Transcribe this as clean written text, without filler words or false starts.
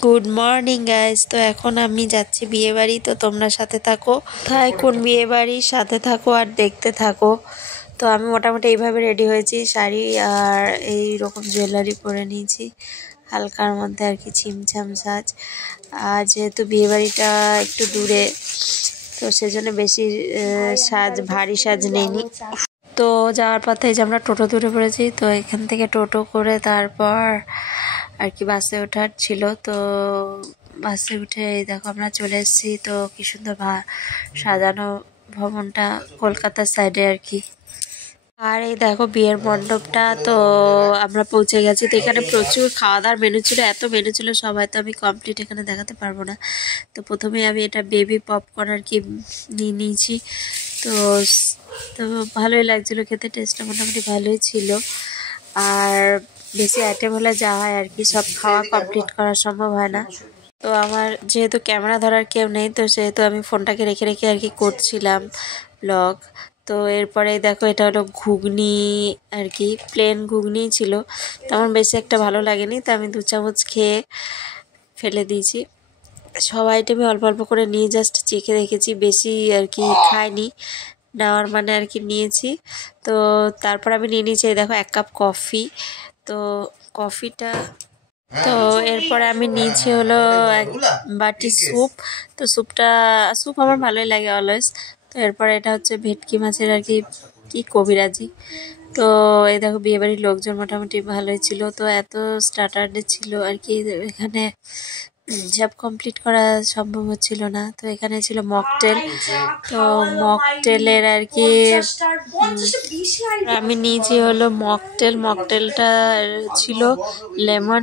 Good morning guys. তো এখন আমি যাচ্ছি বিয়ে বাড়ি, তো তোমরা সাথে থাকো। তাই কোন বিয়ে বাড়ির সাথে থাকো আর দেখতে থাকো। তো আমি মোটামুটি এইভাবে রেডি হয়েছি, শাড়ি আর এই রকম জুয়েলারি পরে নিয়েছি, হালকার মধ্যে আর কি ছিমছাম সাজ। আর যেহেতু বিয়ে বাড়িটা একটু দূরে, তো সেজন্য বেশি সাজ ভারী সাজ নেইনি। তো যাওয়ার পথে যে আমরা টোটো ধরে পড়েছি, তো এখান থেকে টোটো করে তারপর আর কি বাসে ওঠার ছিল। তো বাসে উঠে দেখো আমরা চলে এসেছি। তো কি সুন্দর সাজানো ভবনটা, কলকাতার সাইডে আর কি। আর এই দেখো বিয়ের মণ্ডপটা। তো আমরা পৌঁছে গেছি। তো এখানে প্রচুর খাওয়া দাওয়ার মেনু ছিল, এত মেনু ছিল সবাই তো আমি কমপ্লিট এখানে দেখাতে পারবো না। তো প্রথমে আমি এটা বেবি পপকর্ন আর কি নিয়েছি। তো তো ভালোই লাগছিল খেতে, টেস্টটা মোটামুটি ভালোই ছিল। আর বেশি আইটেম হলে যা হয় আর কি, সব খাওয়া কমপ্লিট করা সম্ভব হয় না। তো আমার যেহেতু ক্যামেরা ধরার কেউ নেই, তো সেহেতু আমি ফোনটাকে রেখে রেখে আর কি করছিলাম ব্লগ। তো এরপরে দেখো এটা হলো ঘুগনি আর কি, প্লেন ঘুগনি ছিল। তেমন বেশি একটা ভালো লাগেনি, তো আমি 2 চামচ খেয়ে ফেলে দিয়েছি। সব আইটেমে অল্প অল্প করে নিয়ে জাস্ট চেখে রেখেছি, বেশি আর কি খাইনি, নেওয়ার মানে আর কি নিয়েছি। তো তারপর আমি নিয়ে নিয়েছি দেখো 1 কাপ কফি। তো কফিটা, তো এরপরে আমি নিয়েছি হলো 1 বাটি স্যুপ। তো স্যুপ আমার ভালোই লাগে অলওয়েজ। তো এরপরে এটা হচ্ছে ভেটকি মাছের আর কি কবিরাজি। তো এই দেখো বিয়েবাড়ির লোকজন মোটামুটি ভালোই ছিল। তো এত স্টার্টারে ছিল আর কি, এখানে সব কমপ্লিট করা সম্ভব হচ্ছিল না। তো এখানে ছিল মকটেল। তো মকটেলের আর কি আমি নিয়েছি হলো মকটেলটা ছিল লেমন